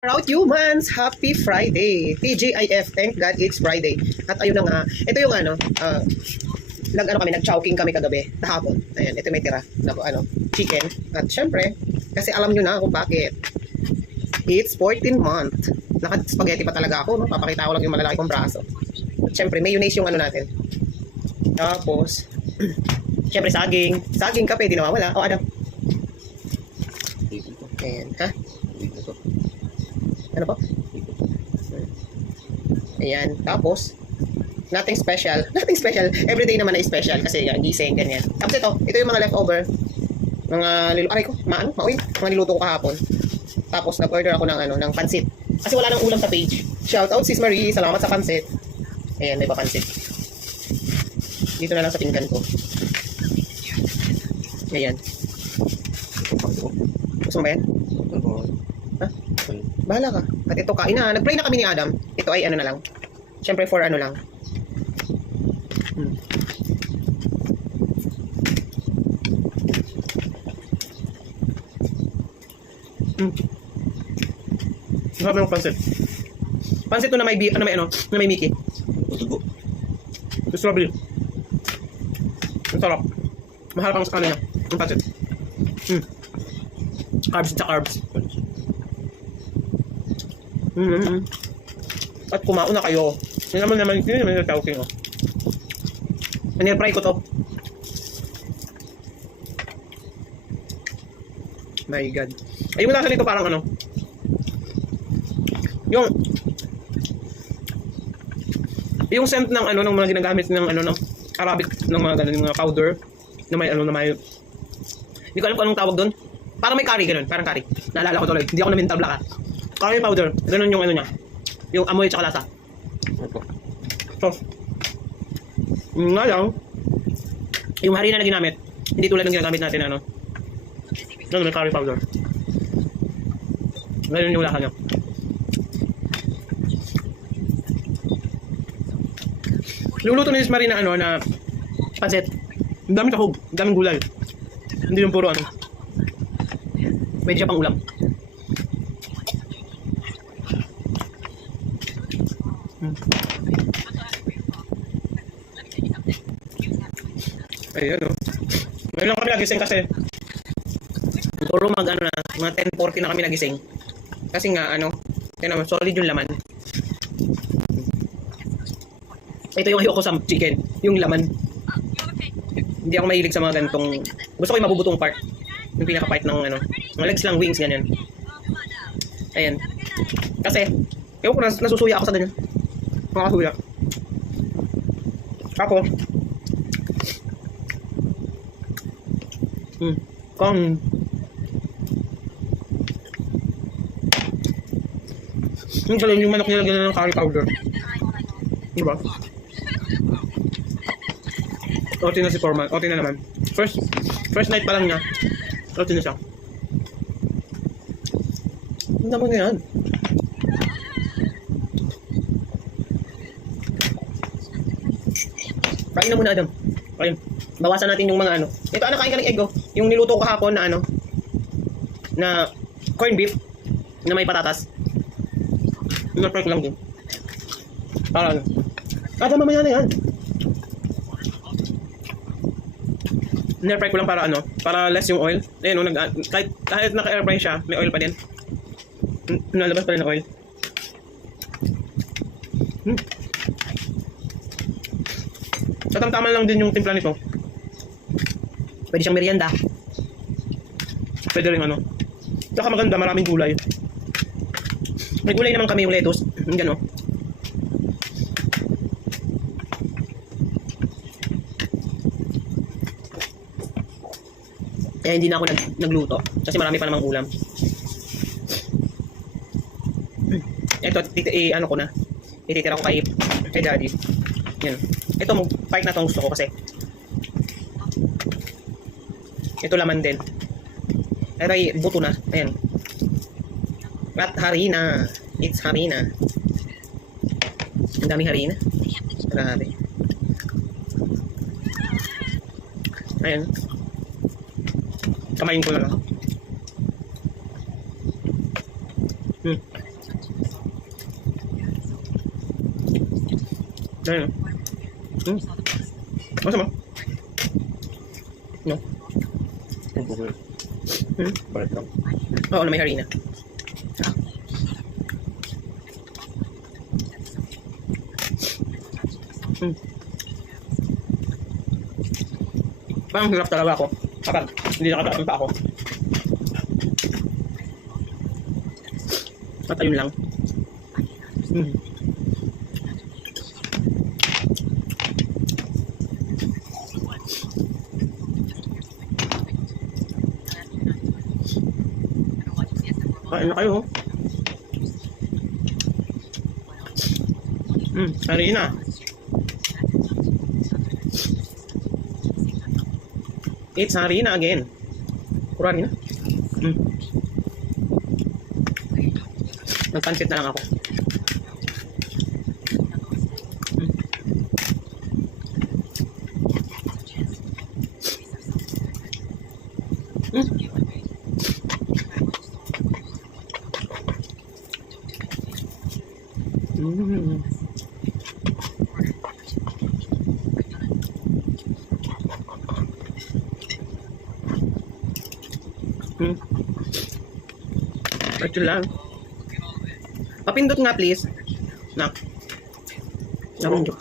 Proud humans, happy Friday. TGIF, thank God it's Friday. At ayun na nga, ito yung nag-chowking kami kagabi, kahapon. Ayan, ito may tira na chicken. At syempre, kasi alam nyo na kung bakit. It's 14 month. Naka-spaghetti pa talaga ako, no? Papakita ko lang yung malalaki kong braso. At syempre, mayonnaise yung natin. Tapos, syempre saging. Saging kape, di nawawala. O, Adam. Ayan, ha? Ano po? Ayan. Tapos, nothing special. Nothing special. Everyday naman ay special kasi yan, gising, ganyan. Tapos ito yung mga leftover. Mga niluto ko kahapon. Tapos, nag-order ako ng pansit. Kasi wala nang ulam sa page. Shout out, Sis Marie. Salamat sa pansit. Ayan, may papansit. Dito na lang sa pinggan ko. Ayan. Gusto mo ba yan? Ha? Bahala ka. At ito kain na. Nag-pray na kami ni Adam. Ito ay na lang. Siyempre for lang. Sarap ng pansit. Pansit to na may na may Mickey. Strawberry. Ang sarap. Mahal pang sa kanila. Ang pansit. Carbs sa carbs. At kumaon na kayo. Hindi naman yung chowking. Nil-fry ko to. My God. Ay, yung lasa nito parang yung scent ng ng mga ginagamit ng ng Arabic ng mga ganun, mga powder na may hindi ko alam kung anong tawag doon. Parang may curry ganun, parang curry. Naalala ko tuloy. Hindi ako na mental block. Curry powder, ganun yung niya. Yung amoy at saka lasa. So, nga lang, yung harina na ginamit, hindi tulad ng ginagamit natin may curry powder. Ganun yung lasa niya. Luluto ni Sis Marie na pansit. Ang daming tahog, ang daming gulay. Hindi yung puro pwede siya pang ulam. Ayan Ngayon lang kami nagising kasi puro mga 10:40 na kami nagising. Kasi nga solid yung laman. Ito yung ayoko sa chicken, yung laman. Hindi ako mahilig sa mga ganitong, gusto ko yung mabubutong part. Yung pinaka-part ng mga legs lang, wings, ganyan. Ayan. Kasi, ewan ko, nasusuya ako sa ganyan. Nakasuya. Ako. Yung manok nila ganyan ng curry powder. Diba? OT na si Foreman. OT na naman. First night pa lang niya. OT na siya. Ang naman na yan. Kain na muna, Adam. Kain. Bawasan natin yung mga Ito, kain ka ng egg, yung niluto ko kahapon na corned beef na may patatas. Yung lang din. Para Adam, mamaya na yan. Nil-fry ko lang para para less yung oil. Ayun, kahit naka-airfry siya, may oil pa din. Nalabas pa rin ng oil. Tatang-tama lang din yung timpla nito. Pwede siyang merienda. Pwede rin Saka maganda, maraming gulay. May gulay naman kami yung lettuce. Yan Kaya hindi na ako nagluto. Kasi marami pa namang ulam. Ito, ko na. Ititira ko kay Daddy. Yan. Ito, part na itong gusto ko kasi. Ito laman din. Pero buto na. Ayan. At harina. It's harina. Ang daming harina. Grabe. Ayan. Kamayin ko na lang. Ayun. Masama? No? Balik lang. Oo, na may harina. Parang hirap talaga ako. Kapag hindi nakataas pa ako. At ayun lang. Kain na kayo. Harina. It's harina again. Pura harina. Nagpansit na lang ako. Ito lang. Papindot nga please. Na. Napindot.